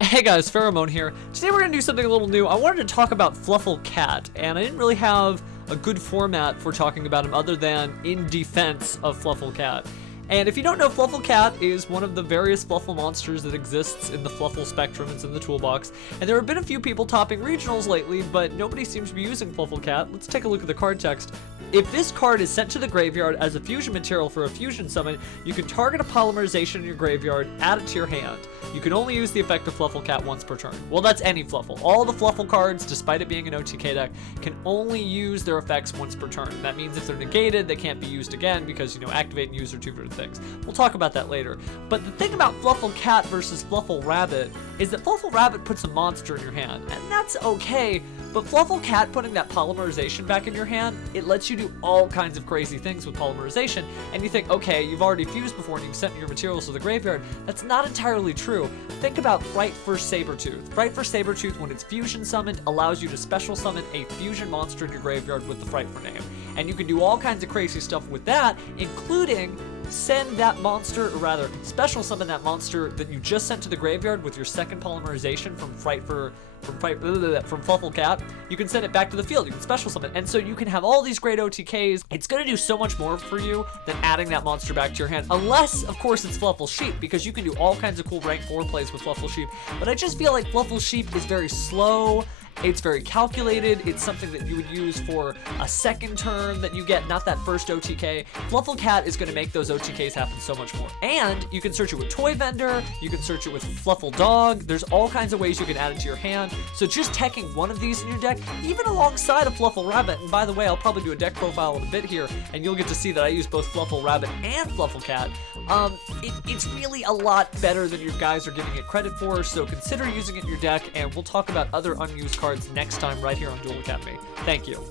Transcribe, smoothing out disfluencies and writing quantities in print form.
Hey guys, Pheromone here. Today we're going to do something a little new. I wanted to talk about Fluffal Cat, and I didn't really have a good format for talking about him other than in defense of Fluffal Cat. And if you don't know, Fluffal Cat is one of the various Fluffal monsters that exists in the Fluffal spectrum. It's in the toolbox. And there have been a few people topping regionals lately, but nobody seems to be using Fluffal Cat. Let's take a look at the card text. If this card is sent to the graveyard as a fusion material for a fusion summon, you can target a polymerization in your graveyard, add it to your hand. You can only use the effect of Fluffal Cat once per turn. Well, that's any Fluffal. All the Fluffal cards, despite it being an OTK deck, can only use their effects once per turn. That means if they're negated, they can't be used again because, activate and use are two different things. We'll talk about that later. But the thing about Fluffal Cat versus Fluffal Rabbit is that Fluffal Rabbit puts a monster in your hand, and that's okay, but Fluffal Cat putting that polymerization back in your hand, it lets you do all kinds of crazy things with polymerization, and you think, okay, you've already fused before and you've sent your materials to the graveyard. That's not entirely true. Think about Fright for Sabertooth. Fright for Sabertooth, when it's fusion summoned, allows you to special summon a fusion monster in your graveyard with the Fright for name. And you can do all kinds of crazy stuff with that, including send that monster, or rather, special summon that monster that you just sent to the graveyard with your second polymerization from Fluffal Cat. You can send it back to the field. You can special summon, and so you can have all these great OTKs. It's going to do so much more for you than adding that monster back to your hand, unless, of course, it's Fluffal Sheep, because you can do all kinds of cool rank 4 plays with Fluffal Sheep. But I just feel like Fluffal Sheep is very slow. It's very calculated. It's something that you would use for a second turn that you get, not that first OTK. Fluffal Cat is going to make those OTKs happen so much more. And you can search it with Toy Vendor. You can search it with Fluffal Dog. There's all kinds of ways you can add it to your hand. So just teching one of these in your deck, even alongside a Fluffal Rabbit, and by the way, I'll probably do a deck profile in a bit here, and you'll get to see that I use both Fluffal Rabbit and Fluffal Cat. It's really a lot better than you guys are giving it credit for, so consider using it in your deck, and we'll talk about other unused cards next time right here on Duel Academy. Thank you.